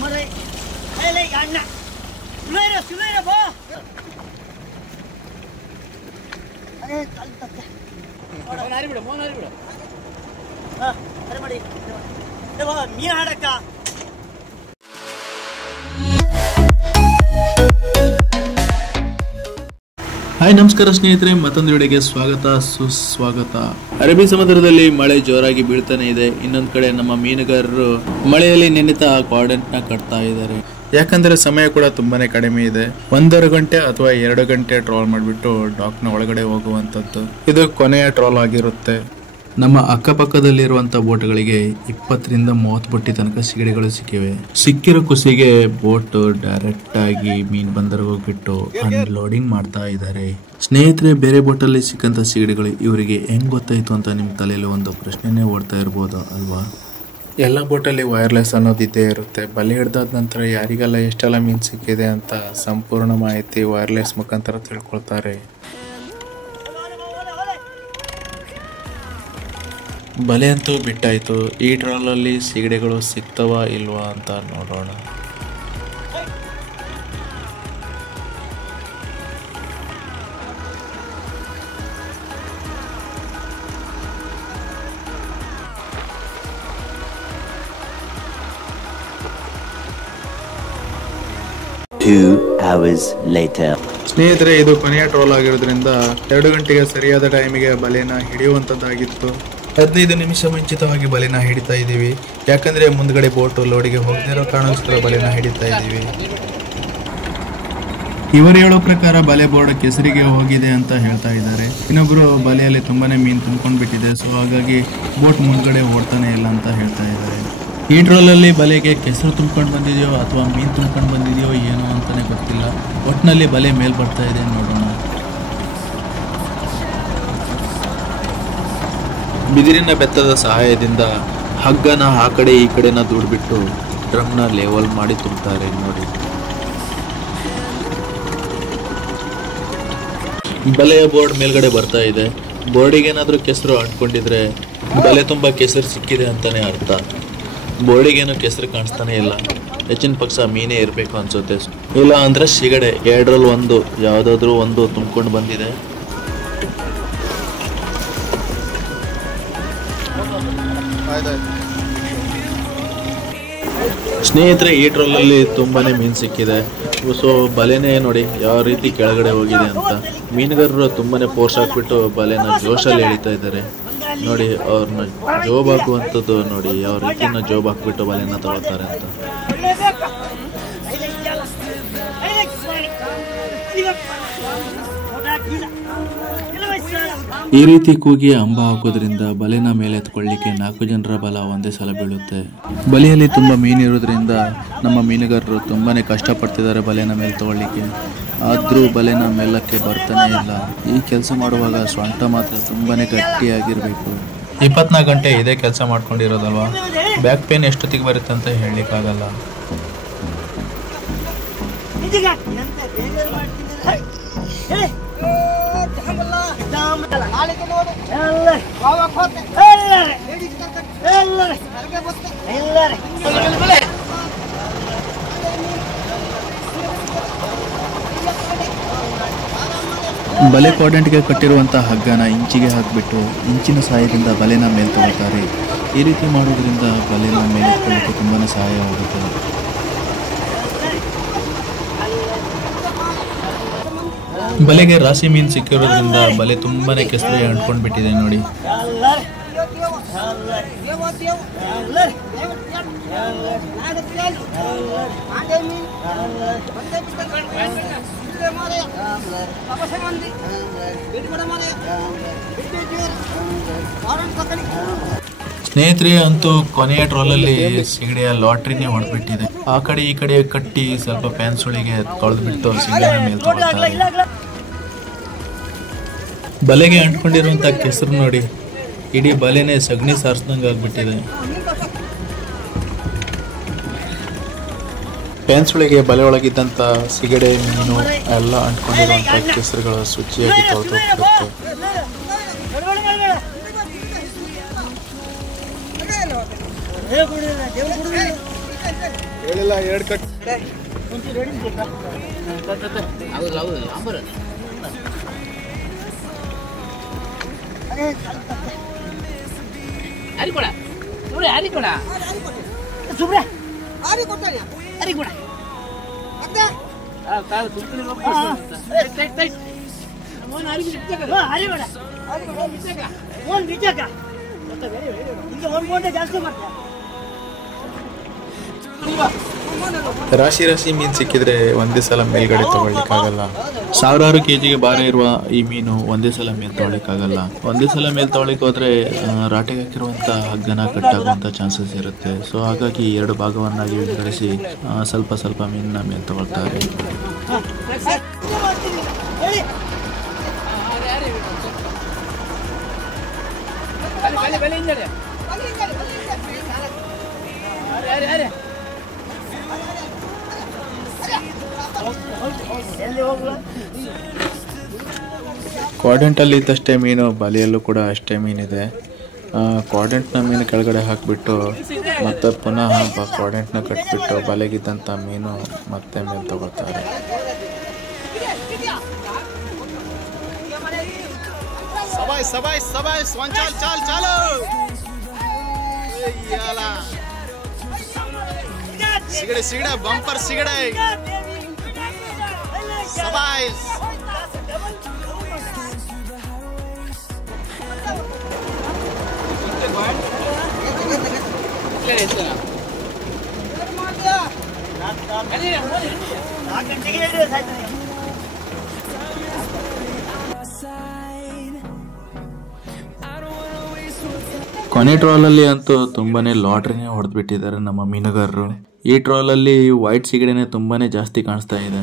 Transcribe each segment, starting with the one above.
ಮರೆ ಏಲೆ ಅಣ್ಣ ಸುಲೇರ ಬಾ ಅರೆ ಕಲ್ತತ್ತೆ ಮೋನಾರಿ ಬಿಡು ಅರೆ ಮಾಡಿ ದೇವಾ ಮೀನು ಹಾಡಕ್ಕ ಹಾಯ್ ನಮಸ್ಕಾರ ಸ್ನೇಹಿತರೆ, ಮತ್ತೊಂದು ವಿಡಿಯೋಗೆ ಸ್ವಾಗತ ಸುಸ್ವಾಗತ. ಅರಬ್ಬಿ ಸಮುದ್ರದಲ್ಲಿ ಮಳೆ ಜೋರಾಗಿ ಬೀಳ್ತಾನೆ ಇದೆ. ಇನ್ನೊಂದು ಕಡೆ ನಮ್ಮ ಮೀನುಗಾರರು ಮಳೆಯಲ್ಲಿ ನೆನೆತ ಕಾರ್ಡೆಂಟ್ನ ಕಟ್ತಾ ಇದ್ದಾರೆ. ಯಾಕಂದ್ರೆ ಸಮಯ ಕೂಡ ತುಂಬಾನೇ ಕಡಿಮೆ ಇದೆ. 1.5 ಗಂಟೆ ಅಥವಾ 2 ಗಂಟೆ ಟ್ರಾಲ್ ಮಾಡಿಬಿಟ್ಟು ಡಾಕ್ನ ಒಳಗಡೆ ಹೋಗುವಂತದ್ದು. ಇದು ಕೊನೆಯ ಟ್ರಾಲ್ ಆಗಿರುತ್ತೆ. ನಮ್ಮ ಅಕ್ಕಪಕ್ಕದಲ್ಲಿರುವಂತ ಬೋಟ್ಗಳಿಗೆ 20 ರಿಂದ 30 ಬುಟ್ಟಿ ತನಕ ಸಿಗಡಿಗಳು ಸಿಕ್ಕಿವೆ. ಸಿಕ್ಕಿರೋ ಖುಷಿಗೆ ಬೋಟ್ ಡೈರೆಕ್ಟ್ ಆಗಿ ಮೀನ್ ಬಂದರಿಗೆ ಹೋಗ್ಬಿಟ್ಟು ಅನ್ಲೋಡಿಂಗ್ ಮಾಡ್ತಾ ಇದ್ದಾರೆ. ಸ್ನೇಹಿತರೆ, ಬೇರೆ ಬೋಟಲ್ಲಿ ಸಿಕ್ಕಂತ ಸಿಗಡಿಗಳು ಇವರಿಗೆ ಹೆಂಗ್ ಗೊತ್ತಾಯ್ತು ಅಂತ ನಿಮ್ ತಲೆಯಲ್ಲಿ ಒಂದು ಪ್ರಶ್ನೆನೇ ಓಡ್ತಾ ಇರ್ಬೋದು ಅಲ್ವಾ? ಎಲ್ಲ ಬೋಟಲ್ಲಿ ವೈರ್ಲೆಸ್ ಅನ್ನೋದು ಇದ್ದೇ ಇರುತ್ತೆ. ಬಲೆ ಹಿಡ್ದಾದ ನಂತರ ಯಾರಿಗೆಲ್ಲ ಎಷ್ಟೆಲ್ಲ ಮೀನ್ ಸಿಕ್ಕಿದೆ ಅಂತ ಸಂಪೂರ್ಣ ಮಾಹಿತಿ ವೈರ್ಲೆಸ್ ಮುಖಾಂತರ ತಿಳ್ಕೊಳ್ತಾರೆ. ಬಲೆ ಅಂತೂ ಬಿಟ್ಟಾಯ್ತು. ಈ ಟ್ರಾಲಲ್ಲಿ ಸಿಗಡಿಗಳು ಸಿಗ್ತವಾ ಇಲ್ವಾ ಅಂತ ನೋಡೋಣ. ಸ್ನೇಹಿತರೆ, ಇದು ಕೊನೆಯ ಟ್ರೋಲ್ ಆಗಿರೋದ್ರಿಂದ 2 ಗಂಟೆಗೆ ಸರಿಯಾದ ಟೈಮಿಗೆ ಬಲೆನ ಹಿಡಿಯುವಂತದ್ದಾಗಿತ್ತು. 15 ನಿಮಿಷ ಮುಂಚಿತವಾಗಿ ಬಲೆನ ಹಿಡಿತಾ ಇದ್ದೀವಿ. ಯಾಕಂದ್ರೆ ಮುಂದ್ಗಡೆ ಬೋಟ್ ಲೋಡಿಗೆ ಹೋಗದಿರೋ ಕಾರಣಕ್ಕೋಸ್ಕರ ಬಲೆನ ಹಿಡಿತಾ ಇದ್ದೀವಿ. ಇವರು ಹೇಳೋ ಪ್ರಕಾರ ಬಲೆ ಬೋರ್ಡ್ ಕೆಸರಿಗೆ ಹೋಗಿದೆ ಅಂತ ಹೇಳ್ತಾ ಇದ್ದಾರೆ. ಇನ್ನೊಬ್ರು ಬಲೆಯಲ್ಲಿ ತುಂಬಾನೇ ಮೀನು ತುಂಬ್ಕೊಂಡ್ ಬಿಟ್ಟಿದೆ, ಸೊ ಹಾಗಾಗಿ ಬೋಟ್ ಮುಂದ್ಗಡೆ ಓಡ್ತಾನೆ ಇಲ್ಲ ಅಂತ ಹೇಳ್ತಾ ಇದ್ದಾರೆ. ಈ ಟ್ರೋಲಲ್ಲಿ ಬಲೆಗೆ ಕೆಸರು ತುಂಬ್ಕೊಂಡು ಬಂದಿದೆಯೋ ಅಥವಾ ಮೀನು ತುಂಬ್ಕೊಂಡು ಬಂದಿದೆಯೋ ಏನೋ ಅಂತಾನೆ ಗೊತ್ತಿಲ್ಲ. ಒಟ್ಟಿನಲ್ಲಿ ಬಲೆ ಮೇಲ್ ಬರ್ತಾ ಇದೆ, ನೋಡೋಣ. ಬಿದಿರಿನ ಬೆತ್ತದ ಸಹಾಯದಿಂದ ಹಗ್ಗನ ಆ ಕಡೆ ಈ ಕಡೆನ ದುಡ್ಬಿಟ್ಟು ಡ್ರಮ್ನ ಲೆವೆಲ್ ಮಾಡಿ ತುಂಬ್ತಾರೆ ನೋಡಿ. ಬಲೆಯ ಬೋರ್ಡ್ ಮೇಲ್ಗಡೆ ಬರ್ತಾ ಇದೆ. ಬೋರ್ಡಿಗೆ ಏನಾದ್ರೂ ಕೆಸರು ಅಂಟ್ಕೊಂಡಿದ್ರೆ ಬಲೆ ತುಂಬಾ ಕೆಸರು ಸಿಕ್ಕಿದೆ ಅಂತಾನೆ ಅರ್ಥ. ಬೋರ್ಡಿಗೇನು ಕೆಸರು ಕಾಣಿಸ್ತಾನೆ ಇಲ್ಲ. ಹೆಚ್ಚಿನ ಪಕ್ಷ ಮೀನೇ ಇರಬೇಕು ಅನ್ಸುತ್ತೆ. ಇಲ್ಲ ಅಂದ್ರೆ ಸಿಗಡೆ 2ರಲ್ಲಿ 1 ಯಾವ್ದಾದ್ರು ಒಂದು ತುಂಬ್ಕೊಂಡು ಬಂದಿದೆ. ಸ್ನೇಹಿತರೆ, ಈ ಟ್ರೋಲಲ್ಲಿ ತುಂಬಾನೇ ಮೀನು ಸಿಕ್ಕಿದೆ. ಸೊ ಬಲೆನೇ ನೋಡಿ ಯಾವ ರೀತಿ ಕೆಳಗಡೆ ಹೋಗಿದೆ ಅಂತ. ಮೀನುಗಾರರು ತುಂಬಾನೇ ಫೋರ್ಸ್ ಹಾಕ್ಬಿಟ್ಟು ಬಲೆನ ಜೋಶಲ್ಲಿ ಎಳಿತಾ ಇದ್ದಾರೆ ನೋಡಿ. ಅವ್ರನ್ನ ಜೋಬ್ ಹಾಕುವಂಥದ್ದು ನೋಡಿ, ಯಾವ ರೀತಿನ ಜೋಬ್ ಹಾಕ್ಬಿಟ್ಟು ಬಲೆನ ತಗೊಳ್ತಾರೆ ಅಂತ. ಈ ರೀತಿ ಕೂಗಿ ಅಂಬ ಹಾಕೋದ್ರಿಂದ ಬಲೆನ ಮೇಲೆ ಎತ್ಕೊಳ್ಳಿಕ್ಕೆ 4 ಜನರ ಬಲ ಒಂದೇ ಸಲ ಬೀಳುತ್ತೆ. ಬಲೆಯಲ್ಲಿ ತುಂಬಾ ಮೀನು ಇರೋದ್ರಿಂದ ನಮ್ಮ ಮೀನುಗಾರರು ತುಂಬಾನೇ ಕಷ್ಟಪಡ್ತಿದ್ದಾರೆ ಬಲೆನ ಮೇಲೆ ತಗೊಳ್ಳಿಕ್ಕೆ. ಆದ್ರೂ ಬಲೆನ ಮೇಲಕ್ಕೆ ಬರ್ತಾನೆ ಇಲ್ಲ. ಈ ಕೆಲಸ ಮಾಡುವಾಗ ಸೊಂಟ ಮಾತ್ರ ತುಂಬಾನೇ ಗಟ್ಟಿಯಾಗಿರ್ಬೇಕು. 24 ಗಂಟೆ ಇದೇ ಕೆಲಸ ಮಾಡ್ಕೊಂಡಿರೋದಲ್ವಾ, ಬ್ಯಾಕ್ ಪೇನ್ ಎಷ್ಟೊತ್ತಿಗೆ ಬರುತ್ತೆ ಅಂತ ಹೇಳಲಿಕ್ಕಾಗಲ್ಲ. ಬಲೆ ಕಾರ್ಡೆಂಟ್ಗೆ ಕಟ್ಟಿರುವಂತಹ ಹಗ್ಗನ ಇಂಚಿಗೆ ಹಾಕಿಬಿಟ್ಟು ಇಂಚಿನ ಸಹಾಯದಿಂದ ಬಲೆನ ಮೇಲೆ ತಗೊಳ್ತಾರೆ. ಈ ರೀತಿ ಮಾಡೋದ್ರಿಂದ ಬಲೆನ ಮೇಲೆ ಎತ್ಕೊಳ್ಳಿಕ್ಕೆ ತುಂಬಾನೇ ಸಹಾಯವಾಗುತ್ತದೆ. ಬಲೆಗೆ ರಾಶಿ ಮೀನು ಸಿಕ್ಕಿರೋದ್ರಿಂದ ಬಲೆ ತುಂಬಾನೇ ಕೆಸರು ಅಂಟ್ಕೊಂಡು ಬಿಟ್ಟಿದೆ ನೋಡಿ. ಸ್ನೇಹಿತರೆ, ಅಂತೂ ಕೊನೆಯ ಟ್ರೋಲಲ್ಲಿ ಸಿಗಡಿಯ ಲಾಟ್ರಿನೇ ಹೊಡೆದ್ಬಿಟ್ಟಿದೆ. ಆ ಕಡೆ ಈ ಕಡೆ ಕಟ್ಟಿ ಸ್ವಲ್ಪ ಪ್ಯಾನ್ಸ್ ಒಳಗೆ ತೊಳೆದ್ಬಿಟ್ಟು ಸಿಗಡಿಯ ಮೇಲೆ ತಗೊಳ್ತಾರೆ. ಬಲೆಗೆ ಅಂಟ್ಕೊಂಡಿರುವಂತ ಕೆಸರು ನೋಡಿ, ಇಡೀ ಬಲೆನೇ ಸಗಣಿ ಸಾರಿಸ್ದಂಗೆ ಆಗ್ಬಿಟ್ಟಿದೆ. ಪ್ಯಾನ್ಸ್ ಒಳಗೆ ಬಲೆ ಒಳಗಿದ್ದಂತ ಸಿಗಡೆ ಮೀನು ಎಲ್ಲ ಅಂಟ್ಕೊಂಡಿರುವಂತ ಕೆಸರುಗಳು ಶುಚಿಯಾಗಿ ತೊಳೆದು ಹೇಳಿಲ್ಲ 2 ಕಟ್ ಒಂಚೂರು ರೆಡಿ ಬೇಕಾ ಹೌದು ಹೌದು ಅಂಬರ ಅರೆ ಅರಿ ಕೊಡ ಸುಬ್ರೆ ಅರಿ ಕೊಡ ಸುಬ್ರೆ ಆರಿ ಕೊಡ್ತಾನೆ ಅರಿ ಕೊಡ ಅತ್ತೆ ಕಾಲ ಸುಬ್ರೆ ಟೈಟ್ ಟೈಟ್ ಮೋನ್ ಅರಿ ಬಿಟ್ಟಕ ಅರಿ ಬೇಡ ಒಂದು ಬಿಟ್ಟಕ ಈಗ ಒಂದು ಗೊಂಡೆ ಜಾಸ್ತಿ ಮಾಡ್ತಾರೆ ರಾಶಿ ರಾಶಿ ಮೀನು ಸಿಕ್ಕಿದ್ರೆ ಒಂದೇ ಸಲ ಮೇಲ್ಗಡೆ ತಗೊಳ್ಳಿಕ್ಕಾಗಲ್ಲ. ಸಾವಿರಾರು ಕೆಜಿಗೆ ಭಾರ ಇರುವ ಈ ಮೀನು ಒಂದೇ ಸಲ ಮೇಲ್ ತೊಗೊಳ್ಳಿಕ್ಕಾಗಲ್ಲ. ಒಂದೇ ಸಲ ಮೇಲ್ ತೊಗೊಳ್ಳಿಕ್ಕೆ ಹೋದ್ರೆ ರಾಟೆಗೆ ಹಾಕಿರುವಂಥ ಹಗ್ಗನ ಕಟ್ಟಾಗುವಂಥ ಚಾನ್ಸಸ್ ಇರುತ್ತೆ. ಸೊ ಹಾಗಾಗಿ 2 ಭಾಗವನ್ನಾಗಿ ವಿಂಗಡಿಸಿ ಸ್ವಲ್ಪ ಸ್ವಲ್ಪ ಮೀನನ್ನ ಮೇಲ್ ತಗೊಳ್ತಾರೆ. ಕ್ವಾಡ್ರೆಂಟಲ್ಲಿ ಇದ್ದಷ್ಟೇ ಮೀನು ಬಲಿಯಲ್ಲೂ ಕೂಡ ಅಷ್ಟೇ ಮೀನಿದೆ. ಕ್ವಾಡ್ರೆಂಟ್ನ ಮೀನು ಕೆಳಗಡೆ ಹಾಕಿಬಿಟ್ಟು ಮತ್ತೆ ಪುನಃ ಕ್ವಾಡ್ರೆಂಟ್ನ ಕಟ್ಬಿಟ್ಟು ಬಲೆಗಿದ್ದಂಥ ಮೀನು ಮತ್ತೆ ಮೇಲೆ ತಗೋತಾರೆ. ಸಬಾಯ್ ಸಬಾಯ್ ಸಬಾಯ್ ಒಂದು ಚಾಲ್ ಚಾಲ್ ಚಾಲು ಸಿಗಡೆ ಸಿಗಡೆ ಬಂಪರ್ ಸಿಗಡೆ ಸಬಾಯ್ ಕೊನೆ ಟ್ರಾಲಲ್ಲಿ ಅಂತೂ ತುಂಬಾನೇ ಲಾಟ್ರಿನೇ ಹೊಡೆದ್ಬಿಟ್ಟಿದ್ದಾರೆ ನಮ್ಮ ಮೀನುಗಾರರು. ಈ ಟ್ರಾಲಲ್ಲಿ ವೈಟ್ ಸಿಗಡೆನೆ ತುಂಬಾನೇ ಜಾಸ್ತಿ ಕಾಣಿಸ್ತಾ ಇದೆ.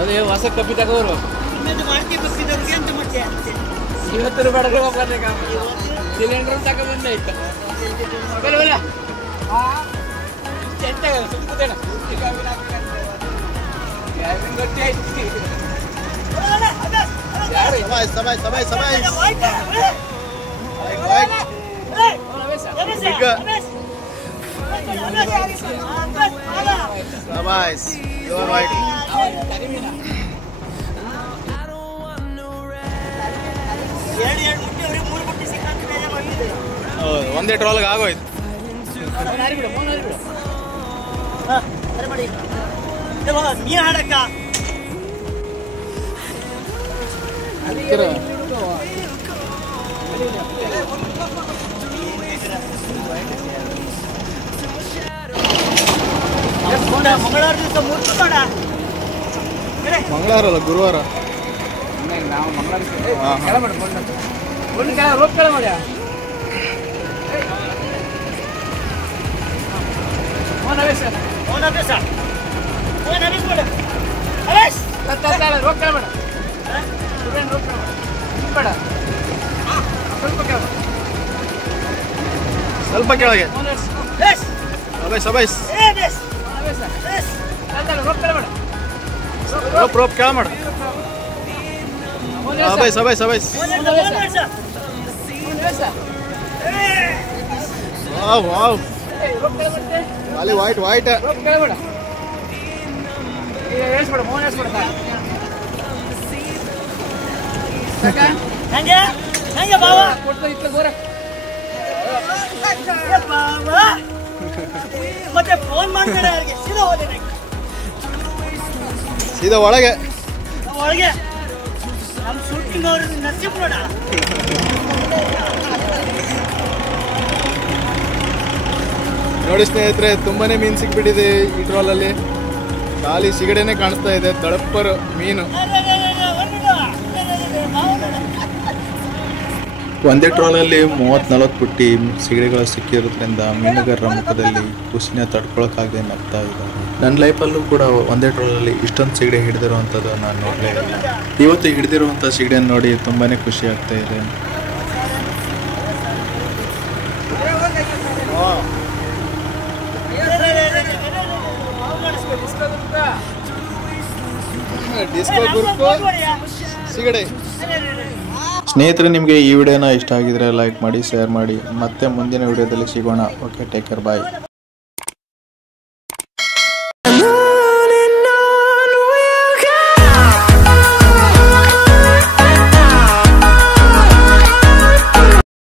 ಅದೇ ಹೊಸ ಕಪ್ಪಿ ತಗೋರು ಇವತ್ತು ಬಡಗಳು ಹೋಗ್ಬಾರ್ದು ಸಿಲಿಂಡರ್ ತಗೊಂಡ್ಬಂದಾಯ್ತು ಗಟ್ಟಿ ಆಯ್ತು. ಸಬಾಯ್ ಸಬಾಯ್ ಸಬಾಯ್ ಸಬಾಯ್ ಸಬಾಯ್ ಯೋರ್ ವೈಟ್ ಒಂದೇ ಟ್ರಾಲ್ಗೆ ಆಗೋಯ್ತು. ಮೀನು ಹಾಡಕ್ಕ ಮಂಗಳವಾರ ದಿವಸ ಮುಟ್ಟು ನೋಡ ಮಂಗಳವಾರ ಅಲ್ಲ ಗುರುವಾರ. ನಾವು ಮಂಗಳವಾರ ರೋಪ್ ಕೆಳ ಮಾಡ್ಯ ರೋಪ್ ಕೆಳ ಮಾಡ ಬೇಡ ಸ್ವಲ್ಪ ಕೆಳಗೆ ಸಬಾಯ್ ಸಬಾಯ್ ರೋಪ್ ಕೆಳ ಮಾಡ ರೋಪ್ ರೋಪ್ ಕೆಳ ಮಾಡ ಸಬಾಯ್ ಸಬಾಯ್ ಸಬಾಯ್ ವಾವ್ ವಾವ್ ಅಲ್ಲಿ ವೈಟ್ ವೈಟ್ ರೋಪ್ ಕೆಳ ಮಾಡ ಏಸ್ಬೇಡ ಮೋನ್ ಏಸ್ಬೇಡ ಹೆಂಗೆ ಹೆಂಗೆ ಬಾವ ಕೊಡ್ತಾ ಇತ್ತು ಗೋರ ಬಾವ ಮತ್ತೆ ಫೋನ್ ಮಾಡ್ತಾರೆ ಅವ್ರಿಗೆ ಸೀದಾ ಹೋದೆ ಸೀದಾ ಒಳಗೆ ಒಳಗೆ ನಮ್ಮ ಶೂಟಿಂಗ್ ಅವ್ರ ನಸೀಬ್ ನೋಡ ನೋಡಿ ಸ್ನೇಹಿತರೆ, ತುಂಬಾನೇ ಮೀನು ಸಿಕ್ಬಿಟ್ಟಿದೆ ಈ ಟ್ರಾಲಲ್ಲಿ. ಖಾಲಿ ಸಿಗಡೆನೆ ಕಾಣಿಸ್ತಾ ಇದೆ, ತಳಪ್ಪರು ಮೀನು. ಒಂದೇ ಟ್ರಾಲಲ್ಲಿ 30-40 ಪುಟ್ಟಿ ಸಿಗಡಿಗಳು ಸಿಕ್ಕಿರೋದ್ರಿಂದ ಮೀನುಗಾರರ ಮುಖದಲ್ಲಿ ಖುಷಿನ ತಡ್ಕೊಳಕ್ಕಾಗದೆ ನಗ್ತಾ ಇದ್ದಾರೆ. ನನ್ನ ಲೈಫಲ್ಲೂ ಕೂಡ ಒಂದೇ ಟ್ರಾಲಲ್ಲಿ ಇಷ್ಟೊಂದು ಸಿಗಡಿ ಹಿಡಿದಿರುವಂಥದ್ದು ನಾನು ನೋಡಲೇ ಇಲ್ಲ. ಇವತ್ತು ಹಿಡಿದಿರುವಂಥ ಸಿಗಡಿಯನ್ನು ನೋಡಿ ತುಂಬಾ ಖುಷಿ ಆಗ್ತಾ ಇದೆ. ಡಿಸ್ಕೋ ಗುರುಕು ಸಿಗಡೆ. ಸ್ನೇಹಿತರೆ, ನಿಮಗೆ ಈ ವಿಡಿಯೋನ ಇಷ್ಟ ಆಗಿದ್ರೆ ಲೈಕ್ ಮಾಡಿ, ಶೇರ್ ಮಾಡಿ. ಮತ್ತೆ ಮುಂದಿನ ವಿಡಿಯೋದಲ್ಲಿ ಸಿಗೋಣ. ಓಕೆ, ಟೇಕ್ ಕೇರ್, ಬಾಯ್.